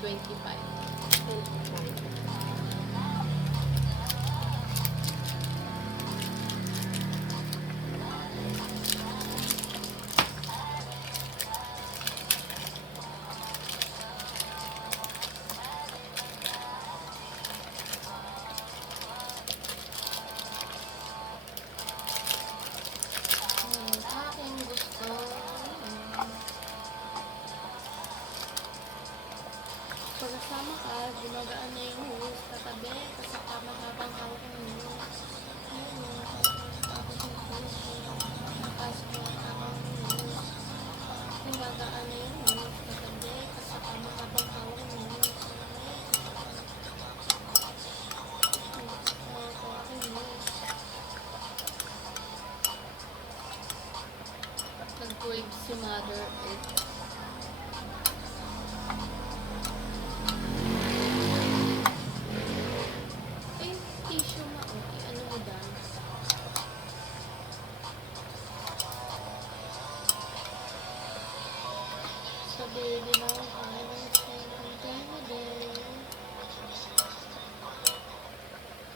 25. 25. Ang aking gusto. Pagkasama ka, gumagaan na yung news. Katabi, kasama habang hawak ng news. Ayun, tapos yung puso. Nakasok na habang news. Gumagaan na yung news. Katabi, kasama habang hawak ng news. Nag-wave si Mother Earth. Ay, tissue mo. Okay, ano mo dyan? Sabi din ako, I will spend some time a day.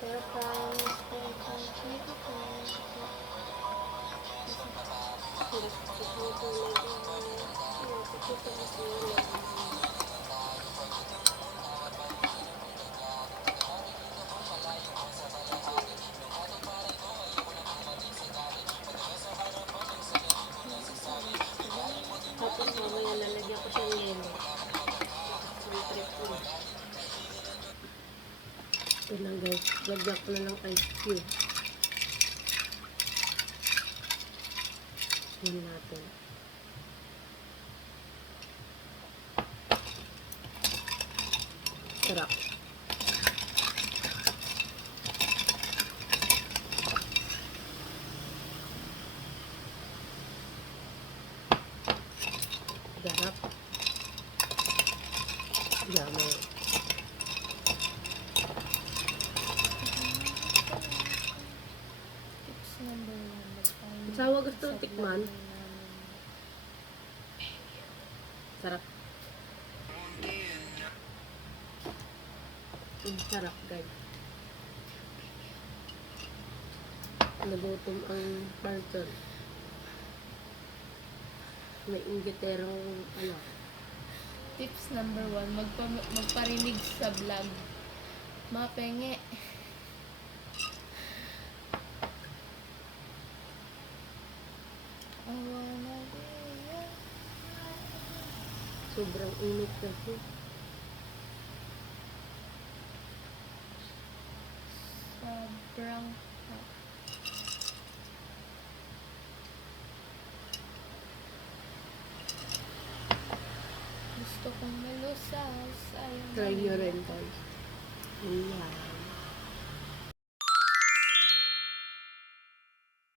Pero promise ko, kung take it all. Tapos mamaya lalagyan ko siyang yelo. Yung trip ko. Ito lang guys. Lagyan ko na ng ice cube. Yan natin. Sarap. Sarap. Yummy. Tips number 1. Asawa gusto tikman. Sarap. Sarap guys. Nagutom ang person. May ingiterong ano. Tips number 1, magparinig sa vlog. Mapenge. I wanna be Sobrang init kasi. sobrang hot. Gusto kong malusas. Try nyo rin guys. Yeah.